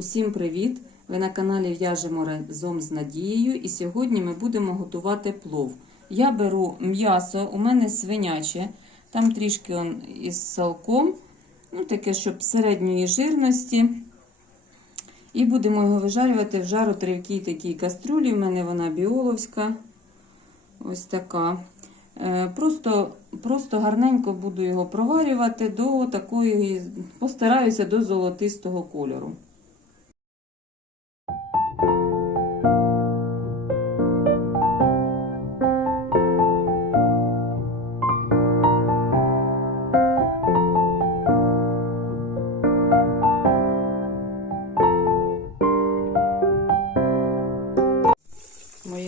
Усім привіт! Ви на каналі В'яжемо разом з Надією, і сьогодні ми будемо готувати плов. Я беру м'ясо, у мене свиняче, там трішки он із салком, ну таке, щоб середньої жирності. І будемо його вижарювати в жаротривкій такій кастрюлі. У мене вона біоловська. Ось така. Е, Просто, просто гарненько буду його проварювати до такої, постараюся до золотистого кольору.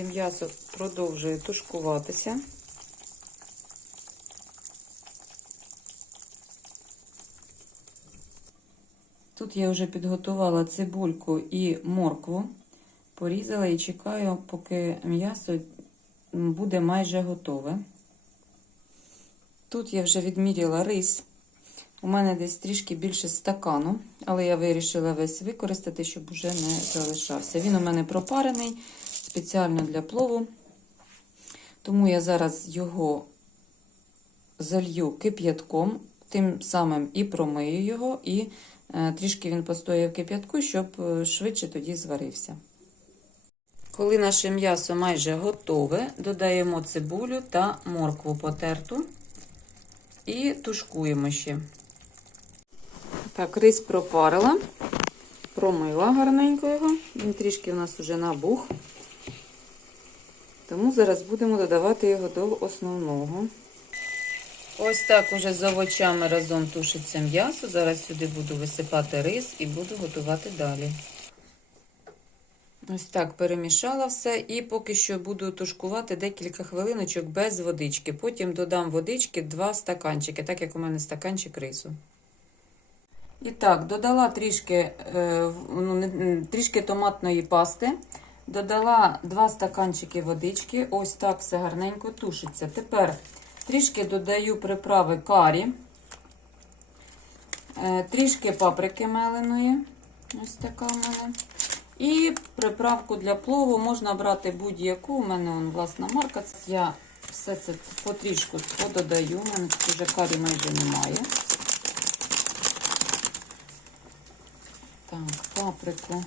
М'ясо продовжує тушкуватися. Тут я вже підготувала цибульку і моркву, порізала і чекаю, поки м'ясо буде майже готове. Тут я вже відміряла рис. У мене десь трішки більше стакану, але я вирішила весь використати, щоб вже не залишався. Він у мене пропарений спеціально для плову. Тому я зараз його залью кип'ятком, тим самим і промию його, і е, трішки він постояв в кип'ятку, щоб е, швидше тоді зварився. Коли наше м'ясо майже готове, додаємо цибулю та моркву потерту і тушкуємо ще. Так, рис пропарила, промила гарненько його. Він трішки у нас вже набух. Тому зараз будемо додавати його до основного. Ось так уже з овочами разом тушиться м'ясо. Зараз сюди буду висипати рис і буду готувати далі. Ось так перемішала все. І поки що буду тушкувати декілька хвилиночок без водички. Потім додам водички 2 стаканчики, так як у мене стаканчик рису. І так, додала трішки, е, ну, трішки томатної пасти. Додала 2 стаканчики водички. Ось так все гарненько тушиться. Тепер трішки додаю приправи карі, е, трішки паприки меленої. Ось така у мене. І приправку для плову можна брати будь-яку. У мене вон, власна марка. Я все це потрішку пододаю. У мене вже карі майже немає. Так, паприку.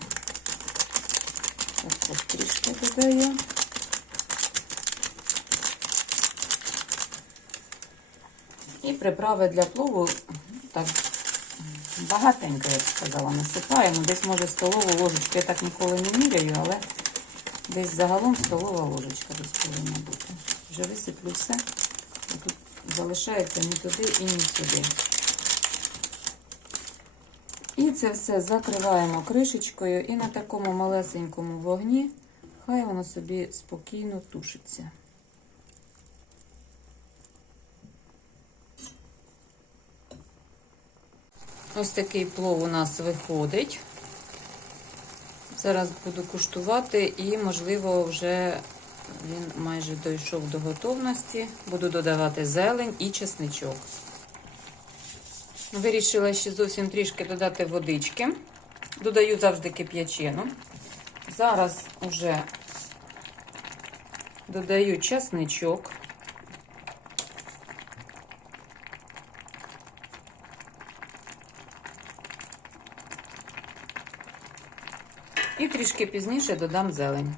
Так, от трішки додаю. І приправи для плову так багатенько, я б сказала, насипаємо. Десь, може, столову ложечку. Я так ніколи не міряю, але десь загалом столова ложечка десь повинна бути. Вже висиплю все. Тут залишається ні туди і ні сюди. І це все закриваємо кришечкою і на такому малесенькому вогні хай воно собі спокійно тушиться. Ось такий плов у нас виходить. Зараз буду куштувати і, можливо, вже він майже дійшов до готовності. Буду додавати зелень і чесничок. Вирішила ще зовсім трішки додати водички. Додаю завжди кип'ячину. Зараз уже додаю чесничок. І трішки пізніше додам зелень.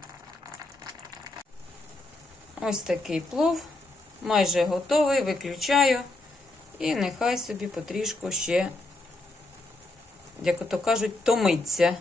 Ось такий плов. Майже готовий, виключаю. І нехай собі потрішку ще, як ото кажуть, томиться.